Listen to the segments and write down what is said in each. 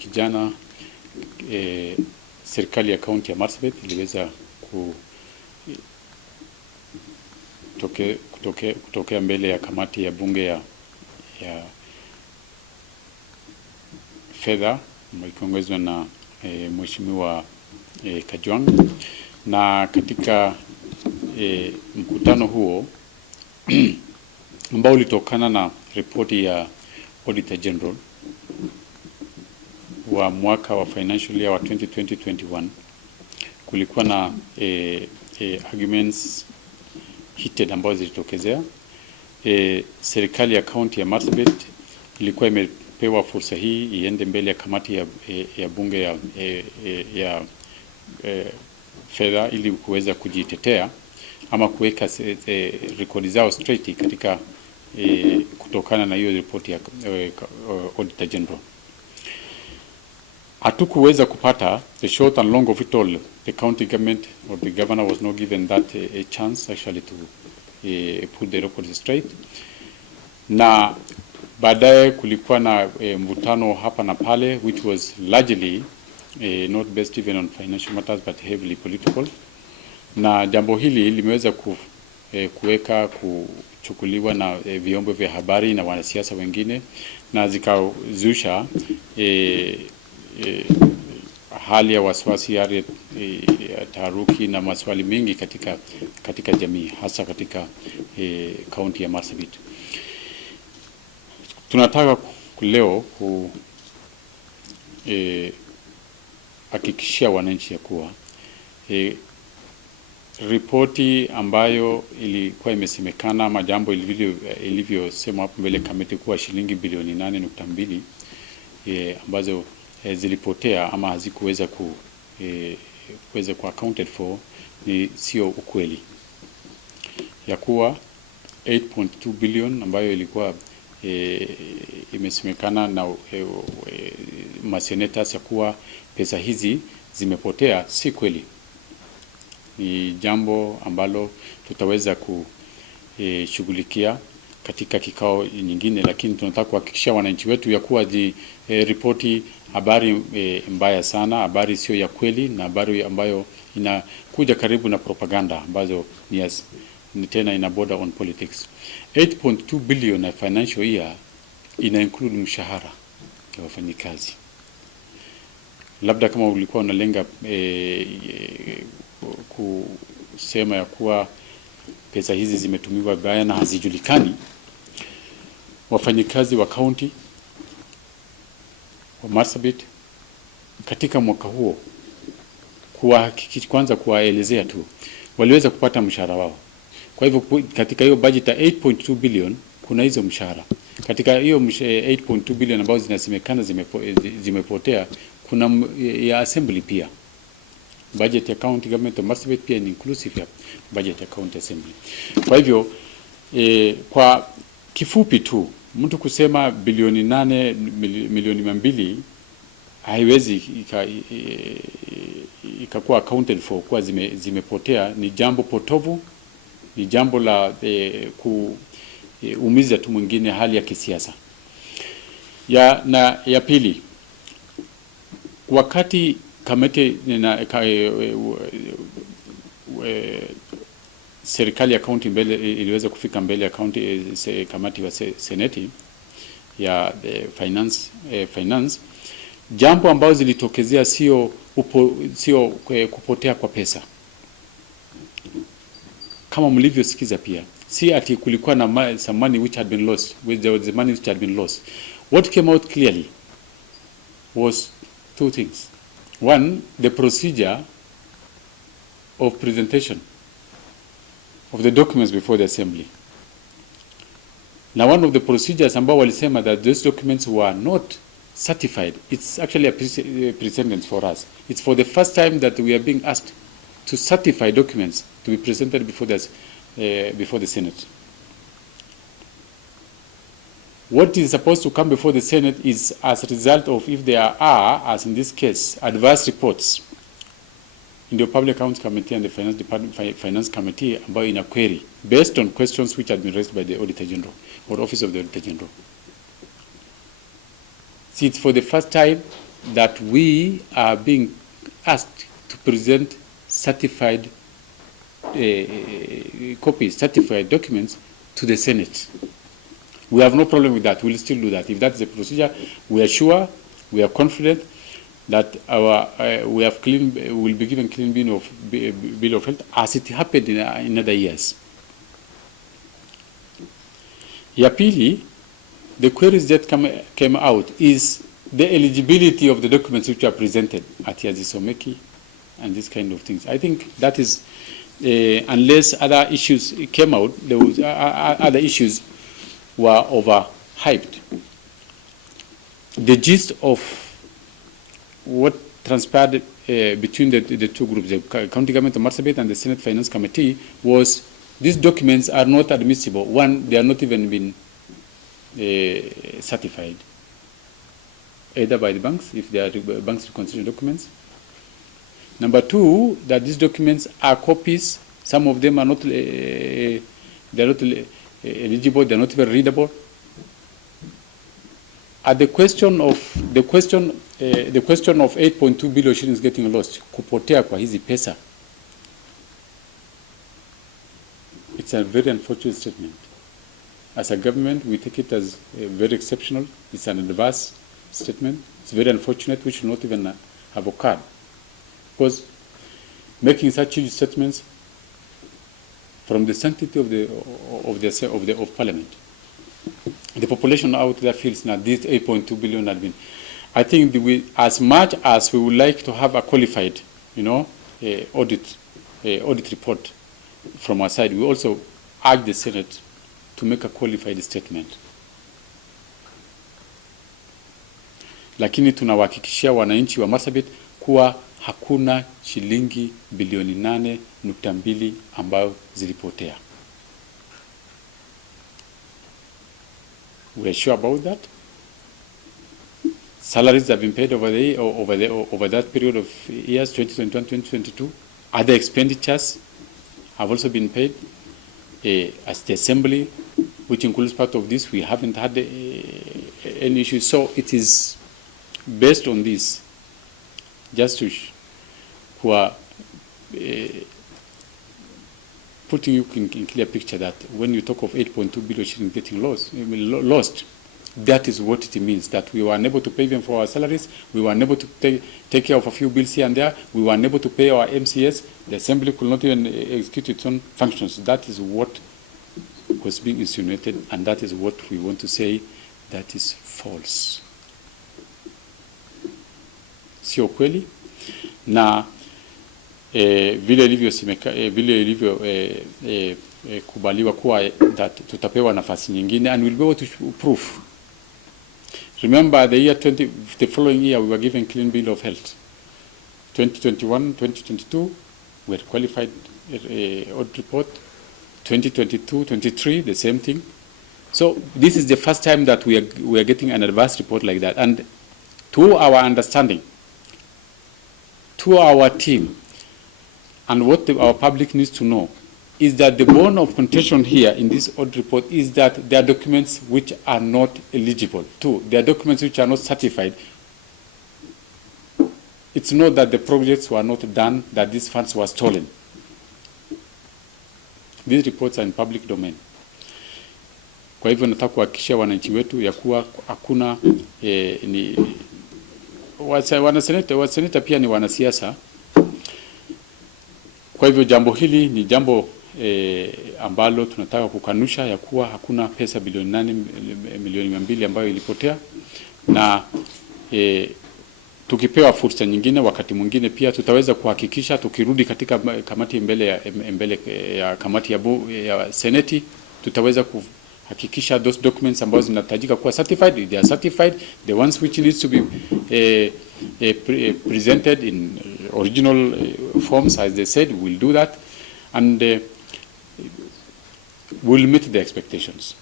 wiki jana serikali ya kaunti ya Marsabit iliweza kutokea mbele ya kamati ya bunge ya fedha ikiongozwa na mheshimiwa Kajwang, na katika mkutano huo ambao ulitokana na ripoti ya Auditor General wa mwaka wa financial year wa 2020-21, kulikuwa na arguments heated ambazo zilitokezea. Serikali ya kaunti ya Marsabit ilikuwa imepewa fursa hii iende mbele ya kamati ya bunge ya fedha ili kuweza kujitetea ama kuweka rekodi zao straight katika kutokana na hiyo ripoti ya Auditor General. Hatukuweza kupata, the short and long of it all, the county government or the governor was not given that a chance actually to put the records straight. Na baadaye kulikuwa na mvutano hapa na pale, which was largely not based even on financial matters but heavily political. Na jambo hili limeweza kuchukuliwa na vyombo vya habari na wanasiasa wengine, na zikazusha hali ya wasiwasi, ya taharuki na maswali mengi katika jamii, hasa katika kaunti ya Marsabit. Tunataka leo hakikishia wananchi ya kuwa ripoti ambayo ilikuwa imesemekana ama jambo ilivyosema hapo mbele kamati kuwa shilingi bilioni 8.2 ambazo zilipotea ama hazikuweza kuweza ku accounted for, ni sio ukweli. Ya kuwa 8.2 billion ambayo ilikuwa imesemekana na masenators ya kuwa pesa hizi zimepotea, si kweli. Ni jambo ambalo tutaweza kushughulikia katika kikao nyingine, lakini tunataka kuhakikisha wananchi wetu ya kuwa ripoti habari mbaya sana, habari sio ya kweli, na habari ambayo inakuja karibu na propaganda ambazo ni tena ina border on politics. 8.2 billion na financial year ina include mshahara ya wafanyikazi. Labda kama ulikuwa unalenga kusema ya kuwa pesa hizi zimetumiwa vibaya na hazijulikani, wafanyikazi wa county wa Marsabit katika mwaka huo, kwanza kuwaelezea tu, waliweza kupata mshahara wao. Kwa hivyo katika hiyo budget ya 8.2 billion kuna hizo mshahara. Katika hiyo 8.2 billion ambazo zinasemekana zimepotea, kuna ya assembly pia. Budget ya county government of Marsabit pia ni inclusive ya budget ya county assembly. Kwa hivyo kwa kifupi tu, mtu kusema bilioni 8 milioni 200 haiwezi ikakuwa accounted for kwa zimepotea, ni jambo potovu, ni jambo la kuumiza tu mwingine hali ya kisiasa. Ya pili, wakati kamati serikali ya county iliweza kufika mbele ya county kamati wa seneti ya finance, jambo ambao zilitokezea sio kupotea kwa pesa kama mlivyosikiza pia, si ati kulikuwa na some money which had been lost, the money which had been lost. What came out clearly was two things. One, the procedure of presentation of the documents before the assembly. Now, one of the procedures ambao walisema that those documents were not certified, it's actually a precedent for us. It's for the first time that we are being asked to certify documents to be presented before the Senate. What is supposed to come before the Senate is as a result of if there are, as in this case, adverse reports in the Public Accounts Committee and the Finance Committee ambayo ina query based on questions which have been raised by the Auditor General or Office of the Auditor General. See, it's for the first time that we are being asked to present certified copies, certified documents to the Senate. We have no problem with that. We'll still do that. If that's the procedure, we are sure, we are confident that we will be given clean bill of health as it happened in other years. Ya pili, the queries that came out is the eligibility of the documents which are presented at Yazisomeki and these kind of things. I think that is, unless other issues came out, there was, other issues were overhyped. The gist of what transpired between the two groups, the county government of Marsabit and the Senate Finance Committee, was these documents are not admissible. One, they are not even been certified, either by the banks, if they are banks reconciliation documents. Number two, that these documents are copies. Some of them are not, they are not eligible. They are not even readable. At the question of 8.2 billion shillings getting lost, kupotea kwa hizi pesa, it's a very unfortunate statement. As a government, we take it as very exceptional. It's an adverse statement. It's very unfortunate. We should not even have occurred, because making such huge statements from the sanctity of Parliament, the population out there feels now this 8.2 billion had been. I think as much as we would like to have a qualified, audit report from our side, we also urge the Senate to make a qualified statement. Lakini tunawahakikishia wananchi wa Marsabit kuwa hakuna shilingi bilioni 8.2 ambayo zilipotea. We are sure about that. Salaries have been paid over that period of years, 2021-2022. Other expenditures have also been paid. As the assembly, which includes part of this, we haven't had any issues. So it is based on this, just to putting you in clear picture that when you talk of 8.2 billion shillings getting lost, that is what it means, that we were unable to pay them for our salaries, we were unable to take care of a few bills here and there, we were unable to pay our MCS, the assembly could not even execute its own functions. That is what was being insinuated, and that is what we want to say, that is false. Sio kweli, na vile ilivyo kubaliwa kuwa that tutapewa nafasi nyingine, and we'll be able to prove. Remember the following year we were given clean bill of health. 2021, 2022, we had qualified audit report. 2022, 23, the same thing. So this is the first time that we are getting an advance report like that. And to our understanding, to our team, and what our public needs to know, is that the bone of contention here in this audit report is that there are documents which are not eligible. Two, there are documents which are not certified. It's not that the projects were not done, that these funds were stolen. These reports are in public domain. Kwa hivyo nataka kuhakikishia wananchi wetu ya kuwa hakuna wanaseneta pia ni wanasiasa. Kwa hivyo jambo hili ni jambo ambalo tunataka kukanusha, ya kuwa hakuna pesa bilioni 8 milioni 200 ambayo ilipotea, na tukipewa fursa nyingine wakati mwingine pia tutaweza kuhakikisha, tukirudi katika kamati mbele ya kamati ya Seneti, tutaweza kuhakikisha those documents ambazo zinahitajika kuwa certified, they are certified. The ones which needs to be presented in original forms, as they said, we'll do that, and we'll meet the expectations.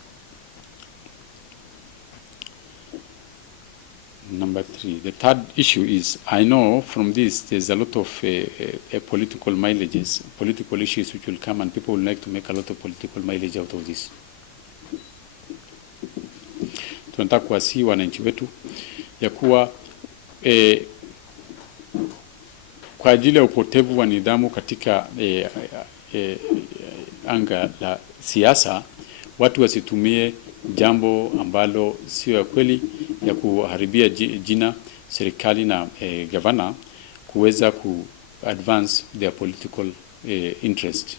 Number 3, the third issue is, I know from this there's a lot of political mileages, political issues which will come, and people will like to make a lot of political mileage out of this. Tunataka kuwasihi wananchi wetu ya kuwa kwa ajili ya upotevu wa nidhamu katika anga la siasa, watu wasitumie jambo ambalo sio ya kweli ya kuharibia jina serikali na gavana kuweza ku advance their political interest.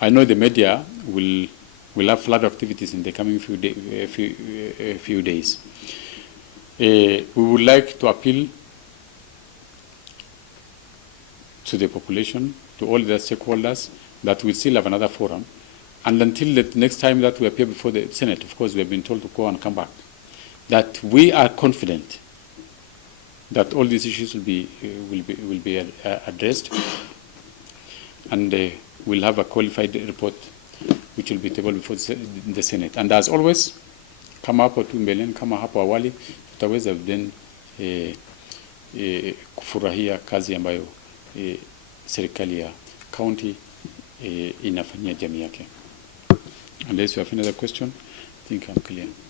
I know the media will have flood activities in the coming few days. We would like to appeal to the population, to all the stakeholders, that we still have another forum. And until the next time that we appear before the Senate, of course, we have been told to go and come back, that we are confident that all these issues will be addressed, and we'll have a qualified report which will be tabled before the Senate. And as always, kama hapo tu mbeleni, kama hapo awali, tutaweza then kufurahia kazi ambayo serikali ya Kaunti inafanyia jamii yake. Unless you have another question, I think I'm clear.